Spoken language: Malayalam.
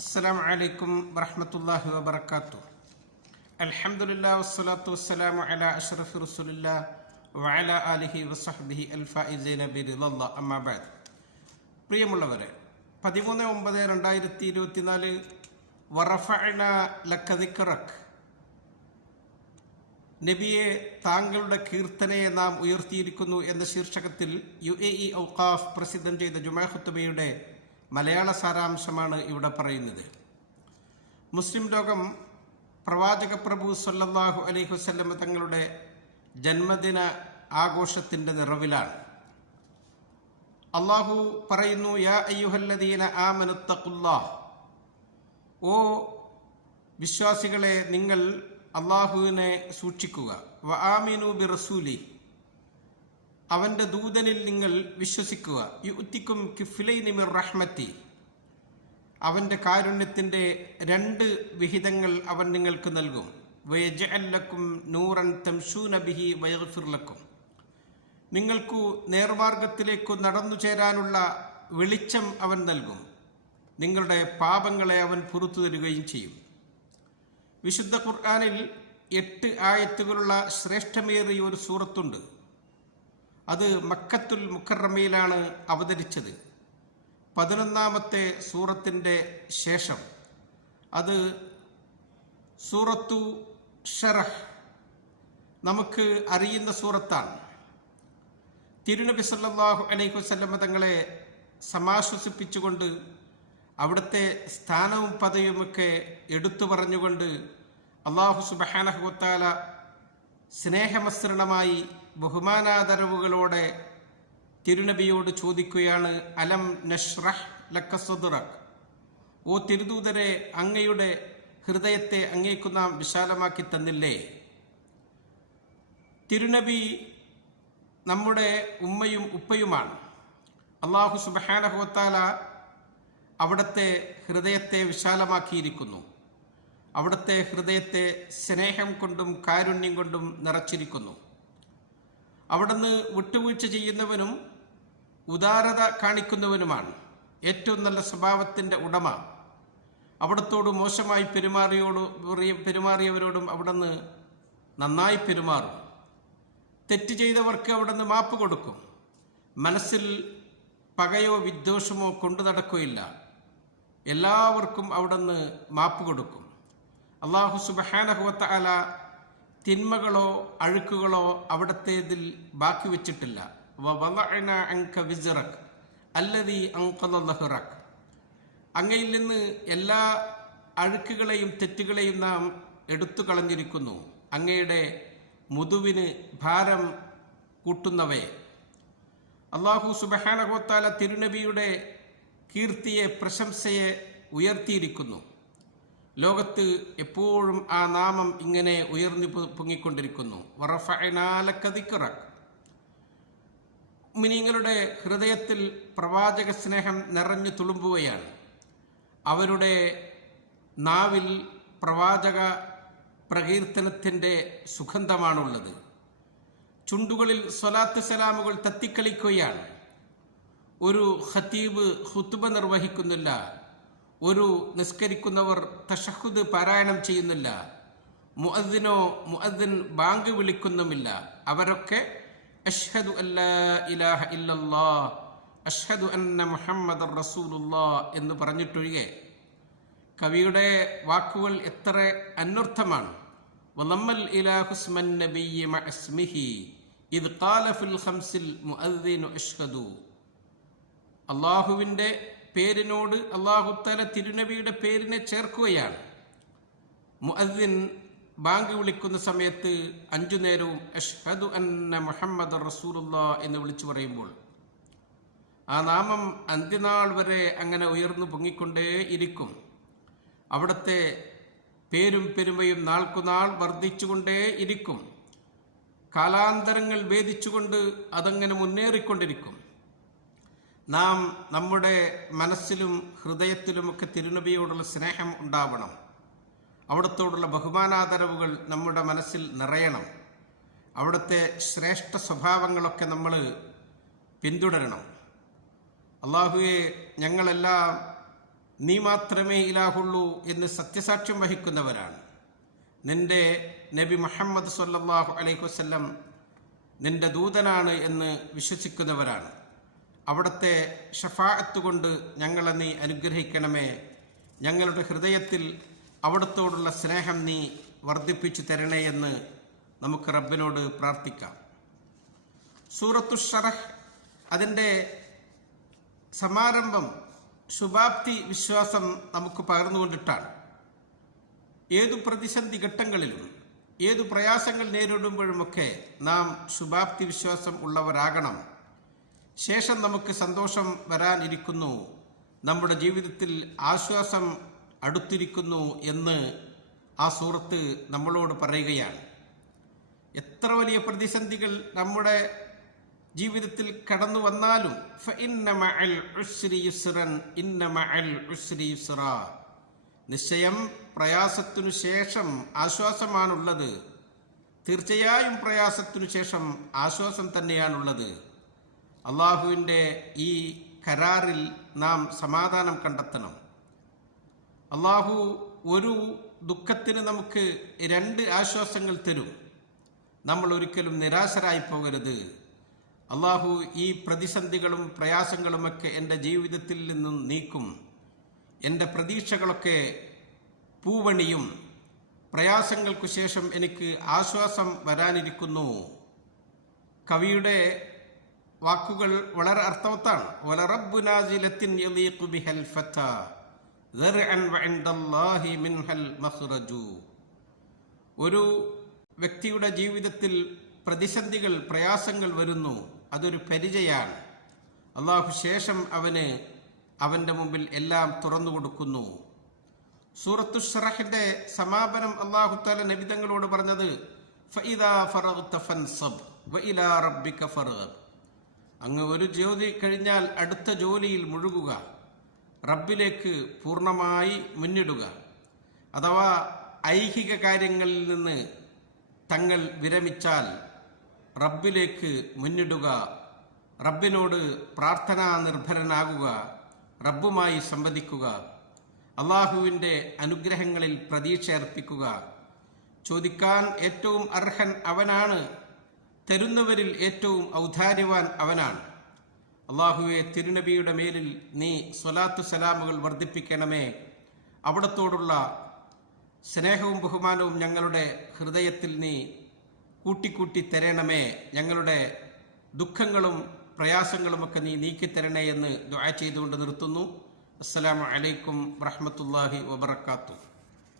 അസ്സലാമു അലൈക്കും വറഹ്മത്തുള്ളാഹി വബറകാതുഹു. അൽഹംദുലില്ലാഹി വസ്സലാത്തു വസ്സലാമു അലാ അഷ്റഫി റസൂലില്ലാഹി വഅലാ ആലിഹി വസഹ്ബിഹി അൽഫായിസീന ബിറിളല്ലാഹ്. അമ്മാ ബഅദ്. പ്രിയമുള്ളവരെ, 13/9/2024 വറഫഅന ലക ദിക്റക്, നബിയെ താങ്കളുടെ കീർത്തനയെ നാം ഉയർത്തിയിരിക്കുന്നു എന്ന ശീർഷകത്തിൽ UAE ഔഖാഫ് പ്രസിദ്ധം ചെയ്ത ജുമാ ഖുതുബയുടെ മലയാള സാരാംശമാണ് ഇവിടെ പറയുന്നത്. മുസ്ലിം ലോകം പ്രവാചക പ്രഭു സല്ലല്ലാഹു അലൈഹി വസല്ലം തങ്ങളുടെ ജന്മദിന ആഘോഷത്തിൻ്റെ നിറവിലാണ്. അള്ളാഹു പറയുന്നു, യാ അയ്യുഹല്ലദീന ആമനുത്തഖുല്ലാഹ്, ഓ വിശ്വാസികളെ, നിങ്ങൾ അള്ളാഹുവിനെ സൂക്ഷിക്കുക. വ ആമിനു ബിറസൂലി, അവൻ്റെ ദൂതനിൽ നിങ്ങൾ വിശ്വസിക്കുക. യുഅ്തികും കിഫ്ലൈനി മിർ റഹ്മത്തി, അവൻ്റെ കാരുണ്യത്തിൻ്റെ 2 വിഹിതങ്ങൾ അവൻ നിങ്ങൾക്ക് നൽകും. വയജ്അൽ ലക്കും നൂറൻ തംശൂന ബിഹി വയഗ്ഫിർ ലക്കും, നിങ്ങൾക്കു നേർമാർഗത്തിലേക്കു നടന്നു ചേരാനുള്ള വെളിച്ചം അവൻ നൽകും. നിങ്ങളുടെ പാപങ്ങളെ അവൻ പുറത്തു തരുകയും ചെയ്യും. വിശുദ്ധ ഖുർആനിൽ 8 ആയത്തുകളുള്ള ശ്രേഷ്ഠമേറിയ ഒരു സൂറത്തുണ്ട്. അത് മക്കത്തുൽ മുക്കറമയിലാണ് അവതരിച്ചത്. 11ാമത്തെ സൂറത്തിൻ്റെ ശേഷം അത് സൂറത്തു ഷറഹ്, നമുക്ക് അറിയുന്ന സൂറത്താണ്. തിരുനബി സല്ലല്ലാഹു അലൈഹി വസല്ലം തങ്ങളെ സമാശ്വസിപ്പിച്ചുകൊണ്ട് അവിടുത്തെ സ്ഥാനവും പദവിയുമൊക്കെ എടുത്തു പറഞ്ഞുകൊണ്ട് അല്ലാഹു സുബ്ഹാനഹു വ തആല സ്നേഹമസൃണമായി ബഹുമാനാദരവുകളോടെ തിരുനബിയോട് ചോദിക്കുകയാണ്, അലം നഷ്റഹ് ലക സദ്റക്, ഓ തിരുദൂതരെ, അങ്ങയുടെ ഹൃദയത്തെ അങ്ങേക്കു നാം വിശാലമാക്കി തന്നില്ലേ? തിരുനബി നമ്മുടെ ഉമ്മയും ഉപ്പയുമാണ്. അല്ലാഹു സുബ്ഹാനഹു വ തആല അവിടുത്തെ ഹൃദയത്തെ വിശാലമാക്കിയിരിക്കുന്നു. അവിടുത്തെ ഹൃദയത്തെ സ്നേഹം കൊണ്ടും കാരുണ്യം കൊണ്ടും നിറച്ചിരിക്കുന്നു. അവിടുന്ന് വിട്ടുവീഴ്ച ചെയ്യുന്നവനും ഉദാരത കാണിക്കുന്നവനുമാണ്. ഏറ്റവും നല്ല സ്വഭാവത്തിൻ്റെ ഉടമ. അവിടത്തോട് മോശമായി പെരുമാറിയവരോടും അവിടുന്ന് നന്നായി പെരുമാറും. തെറ്റ് ചെയ്തവർക്ക് അവിടുന്ന് മാപ്പ് കൊടുക്കും. മനസ്സിൽ പകയോ വിദ്വേഷമോ കൊണ്ടു നടക്കുകയില്ല. എല്ലാവർക്കും അവിടുന്ന് മാപ്പ് കൊടുക്കും. അല്ലാഹു സുബ്ഹാനഹു വ തആല തിന്മകളോ അഴുക്കുകളോ അവിടത്തേതിൽ ബാക്കി വെച്ചിട്ടില്ല. വവളഅന അൻക വിസ്റക് അല്ലദീ അൻഖദ ദഹ്റക്, അങ്ങയിൽ നിന്ന് എല്ലാ അഴുക്കുകളെയും തെറ്റുകളെയും നാം എടുത്തു കളഞ്ഞിരിക്കുന്നു, അങ്ങയുടെ മുതുവിന് ഭാരം കൂട്ടുന്നവയെ. അല്ലാഹു സുബ്ഹാനഹു വ തആല തിരുനബിയുടെ കീർത്തിയെ, പ്രശംസയെ ഉയർത്തിയിരിക്കുന്നു. ലോകത്ത് എപ്പോഴും ആ നാമം ഇങ്ങനെ ഉയർന്നു പൊങ്ങിക്കൊണ്ടിരിക്കുന്നു. വറഫഅനാ ലക ദിക്റക്, മുഅ്മിനീങ്ങളുടെ ഹൃദയത്തിൽ പ്രവാചക സ്നേഹം നിറഞ്ഞു തുളുമ്പുകയാണ്. അവരുടെ നാവിൽ പ്രവാചക പ്രകീർത്തനത്തിൻ്റെ സുഗന്ധമാണുള്ളത്. ചുണ്ടുകളിൽ സ്വലാത്ത് സലാമുകൾ തത്തിക്കളിക്കുകയാണ്. ഒരു ഖതീബ് ഖുത്ബ നിർവഹിക്കുന്നില്ല. ഒരു നിസ്കരിക്കുന്നവർ തശഹുദ് പാരായണം ചെയ്യുന്നില്ല. മുഅദ്ദിൻ ബാങ്ക് വിളിക്കുന്നുമില്ല. അവരൊക്കെ അഷ്ഹദു അല്ലാ ഇലാഹ ഇല്ലല്ലാഹ് അഷ്ഹദു അന്ന മുഹമ്മദർ റസൂലുള്ളാഹ് എന്ന് പറഞ്ഞിട്ടൊഴികെ. കവിയുടെ വാക്കുകൾ എത്ര അന്വർത്ഥമാണ്. വലമ്മൽ ഇലാഹു സ്മൻ നബിയ്യി മഅ ഇസ്മിഹി ഇദ് ഖാല ഫിൽ ഖംസിൽ മുഅദ്ദിനു അഷ്ഹദു. അല്ലാഹുവിൻ്റെ പേരിനോട് അല്ലാഹു തആല തിരുനബിയുടെ പേരിനെ ചേർക്കുകയാണ്. മുഅദ്ദിൻ ബാങ്ക് വിളിക്കുന്ന സമയത്ത് 5 നേരവും അഷ്ഹദു അന്ന മുഹമ്മദർ റസൂലുള്ളാഹ് എന്ന് വിളിച്ചു പറയുമ്പോൾ ആ നാമം അന്ത്യനാൾ വരെ അങ്ങനെ ഉയർന്നു പൊങ്ങിക്കൊണ്ടേ ഇരിക്കും. അവിടുത്തെ പേരും പെരുമയും നാൾക്കുനാൾ വർദ്ധിച്ചുകൊണ്ടേ ഇരിക്കും. കാലാന്തരങ്ങൾ ഭേദിച്ചുകൊണ്ട് അതങ്ങനെ മുന്നേറിക്കൊണ്ടിരിക്കും. നാം നമ്മുടെ മനസ്സിലും ഹൃദയത്തിലുമൊക്കെ തിരുനബിയോടുള്ള സ്നേഹം ഉണ്ടാവണം. അവിടത്തോടുള്ള ബഹുമാനാദരവുകൾ നമ്മുടെ മനസ്സിൽ നിറയണം. അവിടുത്തെ ശ്രേഷ്ഠ സ്വഭാവങ്ങളൊക്കെ നമ്മൾ പിന്തുടരണം. അള്ളാഹുവെ, ഞങ്ങളെല്ലാം നീ മാത്രമേ ഇലാഹുള്ളൂ എന്ന് സത്യസാക്ഷ്യം വഹിക്കുന്നവരാണ്. നിന്റെ നബി മുഹമ്മദ് സ്വല്ലല്ലാഹു അലൈഹി വസല്ലം നിന്റെ ദൂതനാണ് എന്ന് വിശ്വസിക്കുന്നവരാണ്. അവിടുത്തെ ഷഫാഅത്ത് കൊണ്ട് ഞങ്ങളെ നീ അനുഗ്രഹിക്കണമേ. ഞങ്ങളുടെ ഹൃദയത്തിൽ അവിടുത്തോടുള്ള സ്നേഹം നീ വർദ്ധിപ്പിച്ചു തരണേ എന്ന് നമുക്ക് റബ്ബിനോട് പ്രാർത്ഥിക്കാം. സൂറത്തു ഷറഹ് അതിൻ്റെ സമാരംഭം ശുഭാപ്തി വിശ്വാസം നമുക്ക് പകർന്നുകൊണ്ടിട്ടാണ്. ഏതു പ്രതിസന്ധി ഘട്ടങ്ങളിലും ഏതു പ്രയാസങ്ങൾ നേരിടുമ്പോഴുമൊക്കെ നാം ശുഭാപ്തി വിശ്വാസം ഉള്ളവരാകണം. ശേഷം നമുക്ക് സന്തോഷം വരാനിരിക്കുന്നു, നമ്മുടെ ജീവിതത്തിൽ ആശ്വാസം അടുത്തിരിക്കുന്നു എന്ന് ആ സൂറത്ത് നമ്മളോട് പറയുകയാണ്. എത്ര വലിയ പ്രതിസന്ധികൾ നമ്മുടെ ജീവിതത്തിൽ കടന്നു വന്നാലും ഫഇന്ന മഅൽ ഉസ്രി യുസ്റൻ ഇന്ന മഅൽ ഉസ്രി യുസ്റാ, നിശ്ചയം പ്രയാസത്തിനു ശേഷം ആശ്വാസമാണുള്ളത്. തീർച്ചയായും പ്രയാസത്തിനു ശേഷം ആശ്വാസം തന്നെയാണുള്ളത്. അള്ളാഹുവിൻ്റെ ഈ കരാറിൽ നാം സമാധാനം കണ്ടെത്തണം. അള്ളാഹു ഒരു ദുഃഖത്തിന് നമുക്ക് 2 ആശ്വാസങ്ങൾ തരും. നമ്മൾ ഒരിക്കലും നിരാശരായി പോകരുത്. അള്ളാഹു ഈ പ്രതിസന്ധികളും പ്രയാസങ്ങളുമൊക്കെ എൻ്റെ ജീവിതത്തിൽ നിന്നും നീക്കും, എൻ്റെ പ്രതീക്ഷകളൊക്കെ പൂവണിയും, പ്രയാസങ്ങൾക്കു ശേഷം എനിക്ക് ആശ്വാസം വരാനിരിക്കുന്നു. കവിയുടെ വാക്കുകൾ വളരെ അർത്ഥവത്താണ്. വലറബ്ബു നാസിലത്തിൻ യലീഖു ബിഹൽ ഫതാ ദർഅൻ വഇൻദല്ലാഹി മിൻഹൽ മഖ്റജു. ഒരു വ്യക്തിയുടെ ജീവിതത്തിൽ പ്രതിസന്ധികൾ പ്രയാസങ്ങൾ വരുന്നു, അതൊരു പരിചയാണ്. അള്ളാഹു ശേഷം അവൻ്റെ മുമ്പിൽ എല്ലാം തുറന്നു കൊടുക്കുന്നു. സൂറത്തു ഷറഹിന്റെ സമാപനം അല്ലാഹു തആല നബി തങ്ങളോട് പറഞ്ഞത് ഫഇദാ ഫറഗ്ത ഫൻസബ് വഇലാ റബ്ബിക ഫർഗബ്. അങ്ങ് ഒരു ജോലി കഴിഞ്ഞാൽ അടുത്ത ജോലിയിൽ മുഴുകുക, റബ്ബിലേക്ക് പൂർണ്ണമായി മുന്നിടുക. അഥവാ ഐഹിക കാര്യങ്ങളിൽ നിന്ന് തങ്ങൾ വിരമിച്ചാൽ റബ്ബിലേക്ക് മുന്നിടുക, റബ്ബിനോട് പ്രാർത്ഥനാ നിർഭരനാകുക, റബ്ബുമായി സംവദിക്കുക, അള്ളാഹുവിൻ്റെ അനുഗ്രഹങ്ങളിൽ പ്രതീക്ഷ അർപ്പിക്കുക. ചോദിക്കാൻ ഏറ്റവും അർഹൻ അവനാണ്, തരുന്നവരിൽ ഏറ്റവും ഔദാര്യവാൻ അവനാണ്. അള്ളാഹുവെ, തിരുനബിയുടെ മേലിൽ നീ സ്വലാത്തു സലാമുകൾ വർദ്ധിപ്പിക്കണമേ. അവിടത്തോടുള്ള സ്നേഹവും ബഹുമാനവും ഞങ്ങളുടെ ഹൃദയത്തിൽ നീ കൂട്ടിക്കൂട്ടി തരണമേ. ഞങ്ങളുടെ ദുഃഖങ്ങളും പ്രയാസങ്ങളുമൊക്കെ നീ നീക്കിത്തരണേ എന്ന് ദുആ ചെയ്തുകൊണ്ട് നിർത്തുന്നു. അസ്സലാമു അലൈക്കും വറഹ്മത്തുള്ളാഹി വബറകാതുഹു.